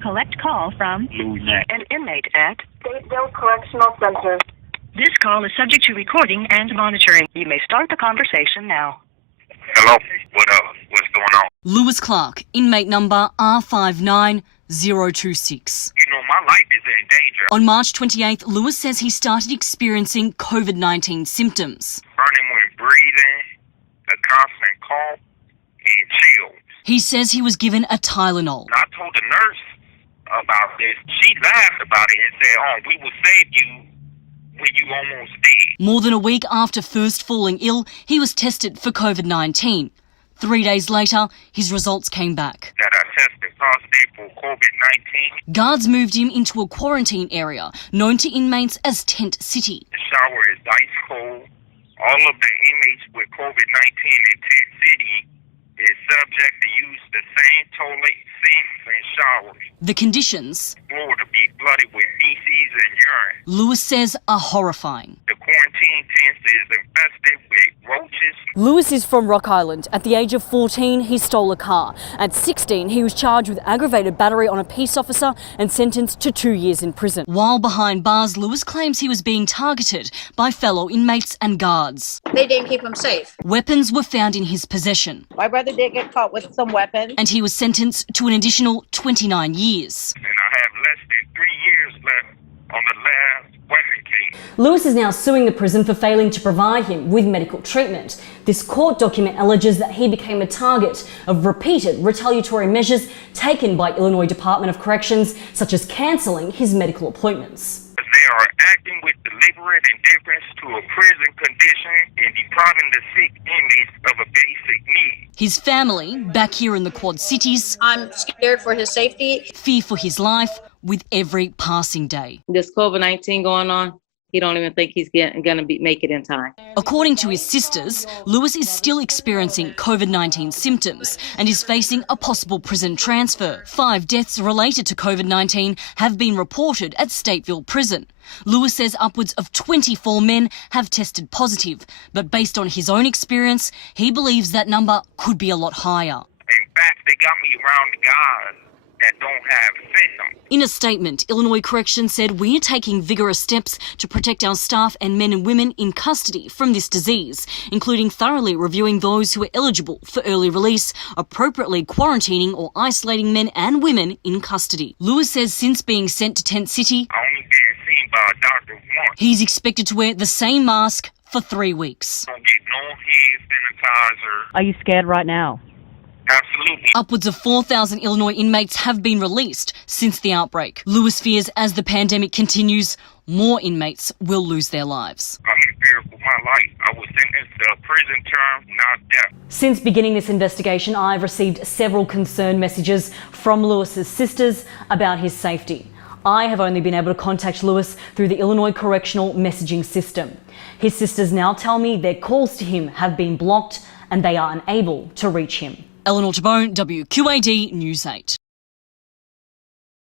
Collect call from an inmate at Stateville Correctional Center. This call is subject to recording and monitoring. You may start the conversation now. Hello? What up? What's going on? Lewis Clark, inmate number R59026. You know, my life is in danger. On March 28th, Lewis says he started experiencing COVID-19 symptoms. Burning when breathing, a constant cough, and chills. He says he was given a Tylenol. I told the nurse about this. She laughed about it and said, we will save you when you almost dead. More than a week after first falling ill, he was tested for COVID-19. 3 days later, his results came back. That I tested positive for COVID-19. Guards moved him into a quarantine area known to inmates as Tent City. The shower is ice cold. All of the inmates with COVID-19 in Tent City is subject to use the same toilet, sinks, and showers. The conditions, Floor to be flooded with feces and urine. Lewis says, are horrifying. The quarantine tent is infested with roaches. Lewis is from Rock Island. At the age of 14, he stole a car. At 16, he was charged with aggravated battery on a peace officer and sentenced to 2 years in prison. While behind bars, Lewis claims he was being targeted by fellow inmates and guards. They didn't keep him safe. Weapons were found in his possession. My brother did get caught with some weapons. And he was sentenced to an additional 29 years. And I have less than 3 years left on the last weapon case. Lewis is now suing the prison for failing to provide him with medical treatment. This court document alleges that he became a target of repeated retaliatory measures taken by Illinois Department of Corrections, such as cancelling his medical appointments. They are acting with deliberate indifference to a prison condition and depriving the sick inmates of a basic need. His family, back here in the Quad Cities, I'm scared for his safety. fear for his life with every passing day. This COVID-19 going on, he don't even think he's going to make it in time. According to his sisters, Lewis is still experiencing COVID-19 symptoms and is facing a possible prison transfer. 5 deaths related to COVID-19 have been reported at Stateville Prison. Lewis says upwards of 24 men have tested positive, but based on his own experience, he believes that number could be a lot higher. In fact, they got me around the guys that don't have symptoms. In a statement, Illinois Corrections said, "We are taking vigorous steps to protect our staff and men and women in custody from this disease, including thoroughly reviewing those who are eligible for early release, appropriately quarantining or isolating men and women in custody." Lewis says since being sent to Tent City, I only been seen by a doctor once. he's expected to wear the same mask for 3 weeks. Don't get no hand sanitizer. Are you scared right now? Absolutely. Upwards of 4,000 Illinois inmates have been released since the outbreak. Lewis fears as the pandemic continues, more inmates will lose their lives. I'm in fear for my life. I was sentenced to a prison term, not death. Since beginning this investigation, I've received several concern messages from Lewis's sisters about his safety. I have only been able to contact Lewis through the Illinois Correctional messaging system. His sisters now tell me their calls to him have been blocked and they are unable to reach him. Eleanor Tabone, WQAD News 8.